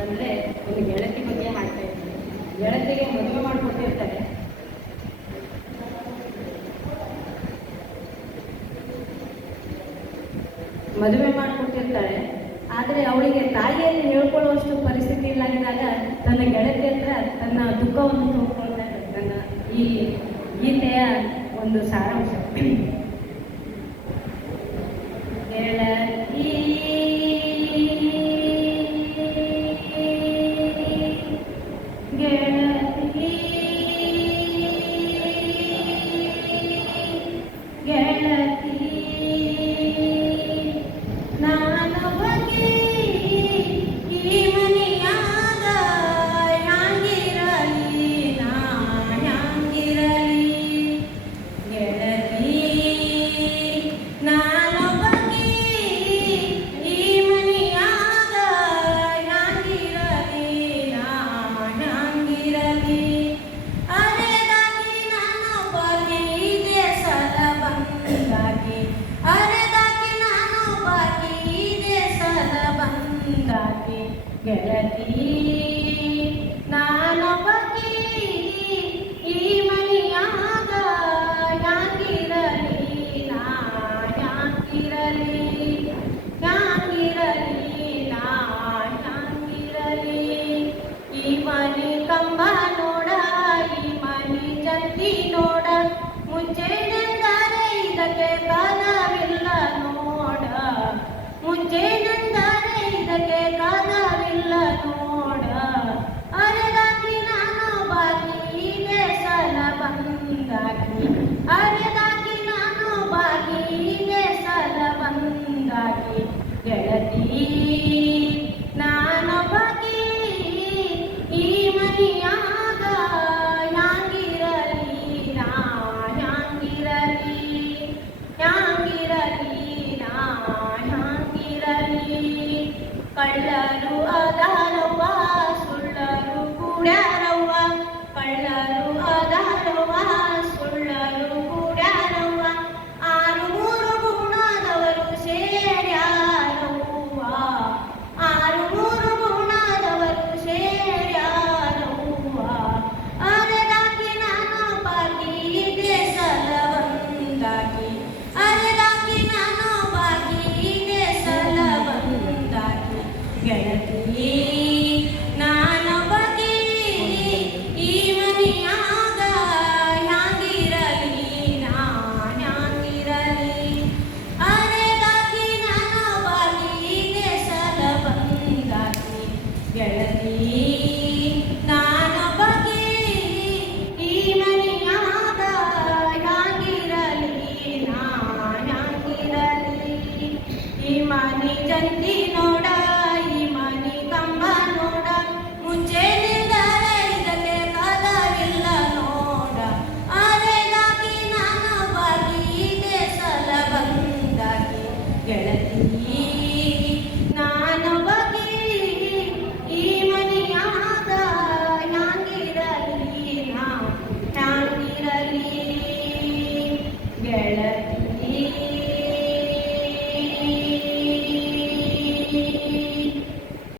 ಏನಂದ್ರೆ ಒಂದು ಗೆಳತಿ ಬಗ್ಗೆ ಹಾಡ್ತಾ ಇದ್ದೀನಿ ಗೆಳತಿಗೆ ಮದುವೆ ಮಾಡಿಕೊಟ್ಟಿರ್ತಾರೆ ಮದುವೆ ಮಾಡ್ಕೊಟ್ಟಿರ್ತಾರೆ. ಆದರೆ ಅವಳಿಗೆ ತಾಯಿಯಲ್ಲಿ ಹೇಳ್ಕೊಳ್ಳುವಷ್ಟು ಪರಿಸ್ಥಿತಿ ಇಲ್ಲಾಗಿದ್ದಾಗ ತನ್ನ ಗೆಳತಿ ಹತ್ರ ತನ್ನ ದುಃಖವನ್ನು ತೋಡ್ಕೊಳ್ತಾರೆ ತನ್ನ ಈ ಗೀತೆಯ ಒಂದು ಸಾರಾಂಶ. ಗೆಳತಿ ಬಂದಾಗಿ ಗೆಳತಿ ನಾನೊಬ್ಬಗೆ ಈ ನಾ ಯಾಕಿರಲಿ? ಯಾಕಿರಲಿ? ನಾ ಯಾಕಿರಲಿ? ಈ ಕಂಬ ನೋಡ, ಈ ಮನೆ ಜಂತಿ ನೋಡ ಮುಂಚೆನೆಂದರೆ ಇದಕ್ಕೆ ಕಾಲವಿಲ್ಲ ನೋಡ ಮುಂಚೆನೆಂದರೆ ಕಳ್ಳರು ಅದರವ್ವ ಸುಳ್ಳರು ಕೂಡರವ್ವ ಕಳ್ಳರು केरल